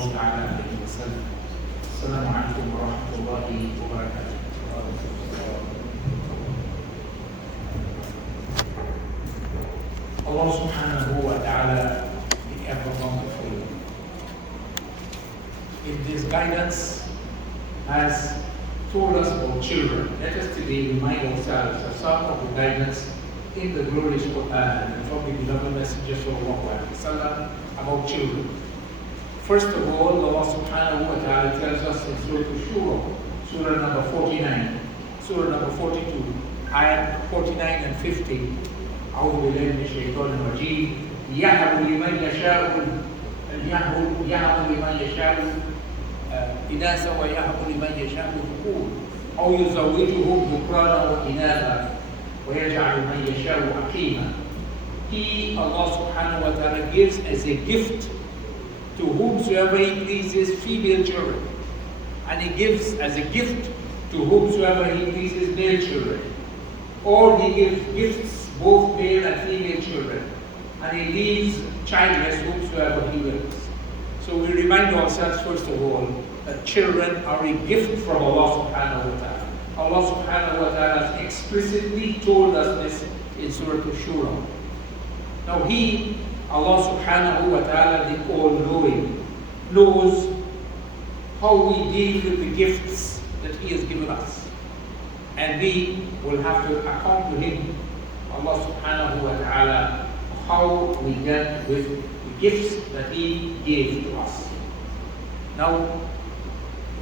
الله تعالى عليه وسلم. السلام عليكم ورحمة الله وبركاته. Allah subhanahu wa ta'ala is ever bountiful. In this guidance has told us about children. Let us today remind ourselves of some of the guidance in the glorious Quran and from the beloved Messenger sallallahu alaihi wasallam about children. First of all, Allah subhanahu wa ta'ala tells us in Surah Shura, Surah number 49, Surah number 42, Ayat 49 and 50. أعوذ بالله من الشيطان الرجيم يهب لمن يشاء إناثا ويهب لمن يشاء ذكور أو يزوجهم ذكرانا وإناثا ويجعل من يشاء عقيما. He, Allah subhanahu wa ta'ala, gives as a gift to whomsoever He pleases female children, and He gives as a gift to whomsoever He pleases male children, or He gives gifts both male and female children, and He leaves childless whomsoever He wills. So we remind ourselves first of all that children are a gift from Allah subhanahu wa ta'ala. Allah subhanahu wa ta'ala has explicitly told us this in Surah Shura. Now He, Allah subhanahu wa ta'ala, the all-knowing, knows how we deal with the gifts that He has given us. And we will have to account to Him, Allah subhanahu wa ta'ala, how we dealt with the gifts that He gave to us. Now,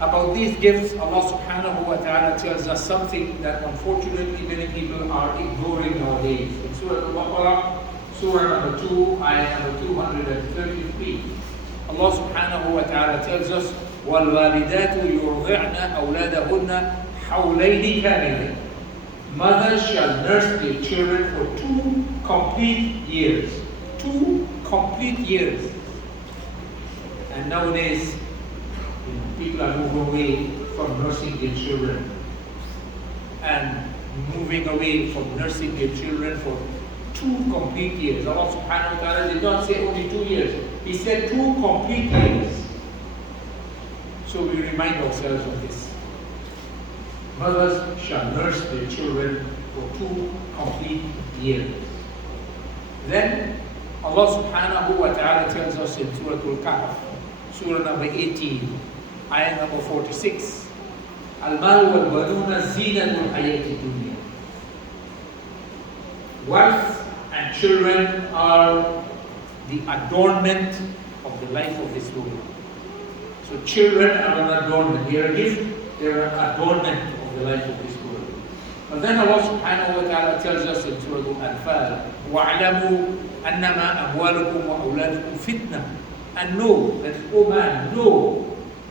about these gifts, Allah subhanahu wa ta'ala tells us something that unfortunately many people are ignoring nowadays. In Surah Al-Baqarah, Surah number 2, Ayah number 233, Allah subhanahu wa ta'ala tells us, وَالْوَالِدَاتُ يُرْضِعْنَ أَوْلَادَهُنَّ حَوْلَيْنِ كَامِلَيْنِ. Mothers shall nurse their children for 2 complete years. 2 complete years. And nowadays, people are moving away from nursing their children and moving away from nursing their children for 2 complete years. Allah subhanahu wa ta'ala did not say only 2 years. He said 2 complete years. So we remind ourselves of this. Mothers shall nurse their children for 2 complete years. Then Allah subhanahu wa ta'ala tells us in Surah Al-Kahf, Surah number 18, Ayah number 46, Al-Malu wal-Banuna zinatul hayati dunya. Wealth and children are the adornment of the life of this world. So children are an adornment. They are a gift, they are an adornment of the life of this world. But then Allah subhanahu wa ta'ala tells us in Surah Al-Anfal, وَعْلَمُوا أَنَّمَا أَمْوَالُكُمْ وَأَوْلَادُكُمْ فِتْنَةٌ. And know that, O man, know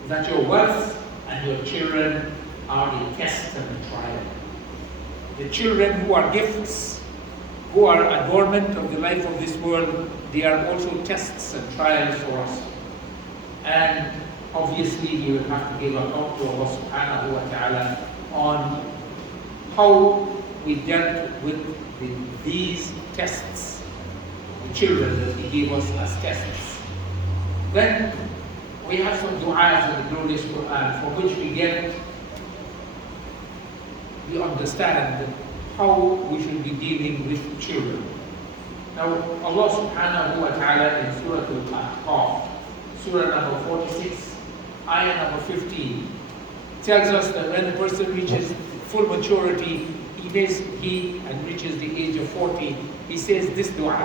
that your wealth and your children are a test and a trial. The children who are gifts, who are adornment of the life of this world, they are also tests and trials for us. And obviously we will have to give account to Allah subhanahu wa ta'ala on how we dealt with these tests, the children that He gave us as tests. Then we have some du'as in the glorious Quran from which we understand how we should be dealing with children. Now Allah subhanahu wa ta'ala in Surah Al-Ahqaf, Surah number 46, Ayah number 15, tells us that when a person reaches full maturity, he reaches the age of 40, he says this dua,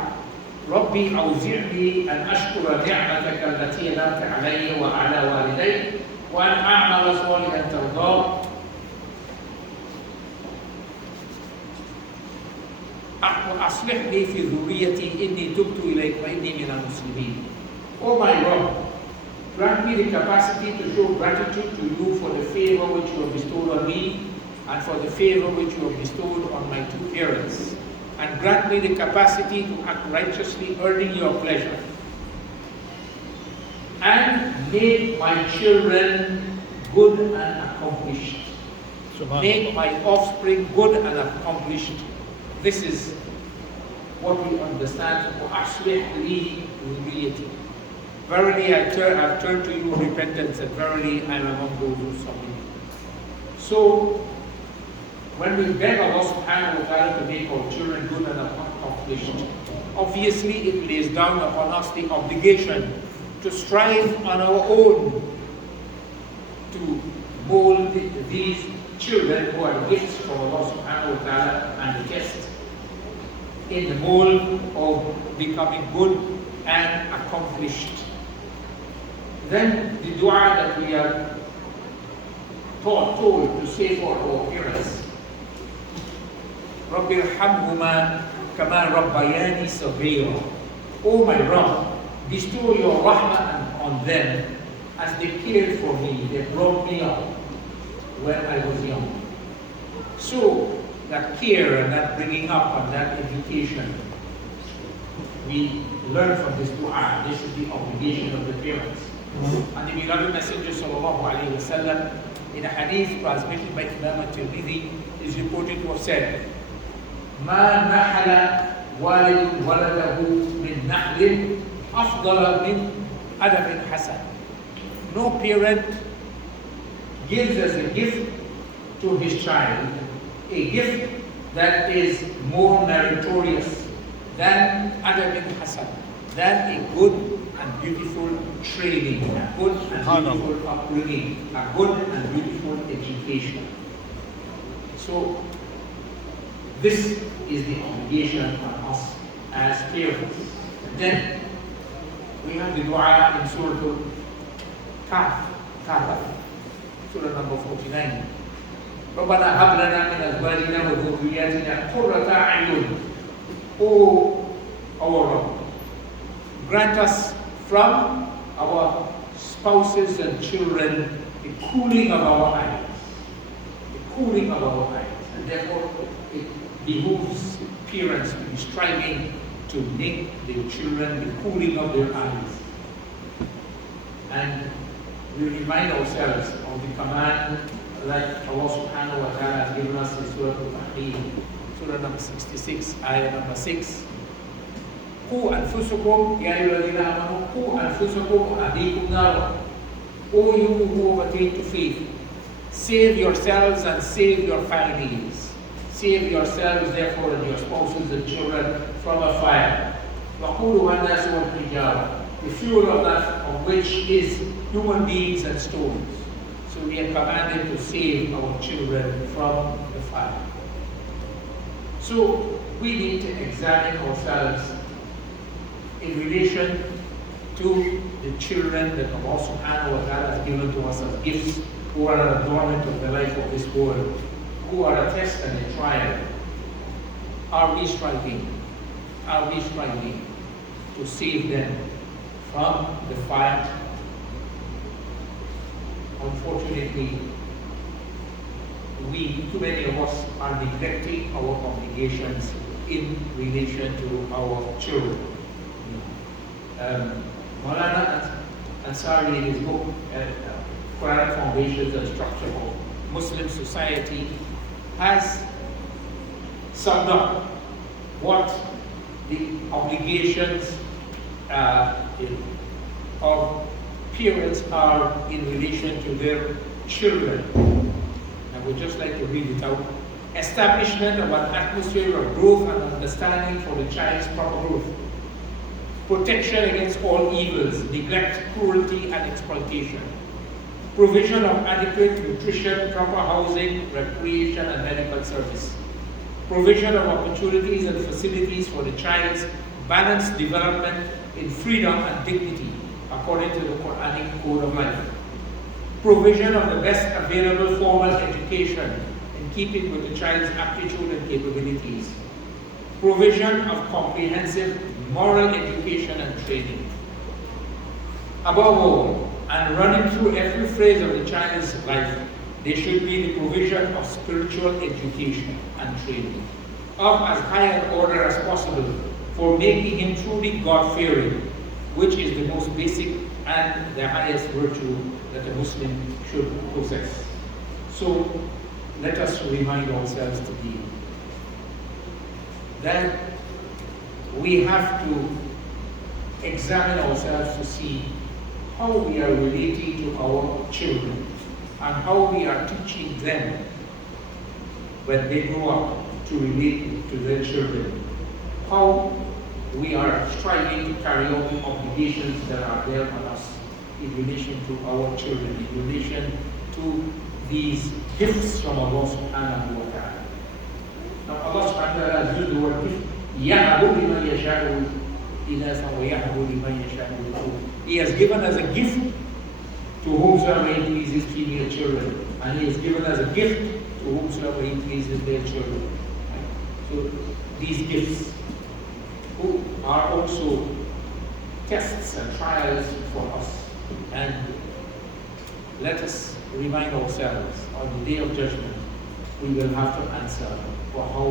ربي أوزعني أن أشكر نعمتك التي أنعمت علي وعلى والدي وأن أعمل صالحا ترضاه وأصلح لي في ذريتي إني تبت إليك وإني من المسلمين. Oh my Lord, grant me the capacity to show gratitude to you for the favor which you have bestowed on me and for the favor which you have bestowed on my 2 parents. And grant me the capacity to act righteously, earning your pleasure. And make my children good and accomplished. Make my offspring good and accomplished. This is what we understand. وَأَصْلِحْ لِي ذُرِّيَّتِي. verily I've turned to you in repentance, and verily I am among those who submit. So, when we beg Allah subhanahu wa ta'ala to make our children good and accomplished, obviously it lays down upon us the obligation to strive on our own to mold these children who are gifts from Allah subhanahu wa ta'ala and the test in the mold of becoming good and accomplished. Then the dua that we are told to say for our parents, رَبِّ ارْحَمْهُمَا كَمَا رَبَّيَانِي صَغِيرًا. O my Rabb, bestow your rahmah on them as they cared for me, they brought me up when I was young. So that care and that bringing up and that education, we learn from this dua. This is the obligation of the parents. And the beloved Messenger sallallahu alayhi wa sallam, in a hadith transmitted by Imam al-Tirmidhi, is reported to have said, مَا نَحَلَ وَالِدٌ وَلَدَهُ مِنْ نَحْلٍ أَفْضَلَ مِنْ أَدَبٍ حَسَنٍ. No parent gives as a gift to his child a gift that is more meritorious than adabin hasan, than a good and beautiful training, a good and beautiful upbringing, a good and beautiful education. So this is the obligation on us as parents. And then we have the dua in Surah Kahf, Surah number 49. رَبَّنَا هَبْ لَنَا مِنْ أَزْوَاجِنَا وَذُرِّيَّاتِنَا قُرَّةَ أَعْيُنٍ. O our Lord, grant us from our spouses and children the cooling of our eyes. The cooling of our eyes. And therefore it behooves parents to be striving to make their children the cooling of their eyes. And we remind ourselves of the command that Allah subhanahu wa ta'ala has given us in Surah Al-Tahrim, Surah number 66, ayah number 6. قُوا أَنفُسُكُمْ يَا أَيُّهَا الَّذِينَ آمَنُوا قُوا أَنفُسَكُمْ وَأَهْلِيكُمْ نَارًا. O you who have attained to faith, save yourselves and save your families. Save yourselves, therefore, and your spouses and children from a fire. وَقُولُوا النَّاسُ وَالْحِجَارَةُ. The fuel of that of which is human beings and stones. So we are commanded to save our children from the fire. So we need to examine ourselves in relation to the children that Allah subhanahu wa ta'ala has given to us as gifts, who are an adornment of the life of this world, who are a test and a trial. Are we striving? Are we striving to save them from the fire? Unfortunately, too many of us are neglecting our obligations in relation to our children. Mawlana Nasir, in his book, Quranic Foundations and Structure of Muslim Society, has summed up what the obligations of parents are in relation to their children. I would just like to read it out. Establishment of an atmosphere of growth and understanding for the child's proper growth. Protection against all evils, neglect, cruelty, and exploitation. Provision of adequate nutrition, proper housing, recreation, and medical service. Provision of opportunities and facilities for the child's balanced development in freedom and dignity, according to the Quranic code of life. Provision of the best available formal education in keeping with the child's aptitude and capabilities. Provision of comprehensive moral education and training. Above all, and running through every phase of the child's life, there should be the provision of spiritual education and training of as high an order as possible for making him truly God-fearing, which is the most basic and the highest virtue that a Muslim should possess. So let us remind ourselves today that we have to examine ourselves to see how we are relating to our children and how we are teaching them when they grow up to relate to their children, how we are striving to carry out the obligations that are there on us in relation to our children, in relation to these gifts from Allah subhanahu wa ta'ala. Now Allah subhanahu wa ta'ala has used the word gift. يَهَبُ لِمَنْ يَشَاءُ إِنَاثًا وَيَهَبُ لِمَنْ يَشَاءُ الذُّكُورَ. He has given as a gift to whomsoever He pleases female children, and He has given as a gift to whomsoever He pleases their children. So these gifts are also tests and trials for us. And let us remind ourselves, on the day of judgment, we will have to answer for how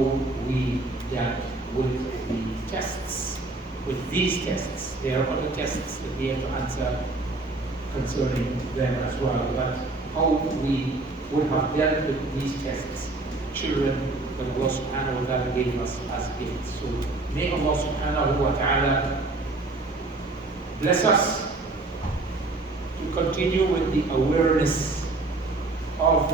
we dealt with the tests, with these tests. There are other tests that we have to answer concerning them as well, but how we would have dealt with these tests, children that Allah subhanahu wa ta'ala gave us as gifts. So may Allah subhanahu wa ta'ala bless us to continue with the awareness of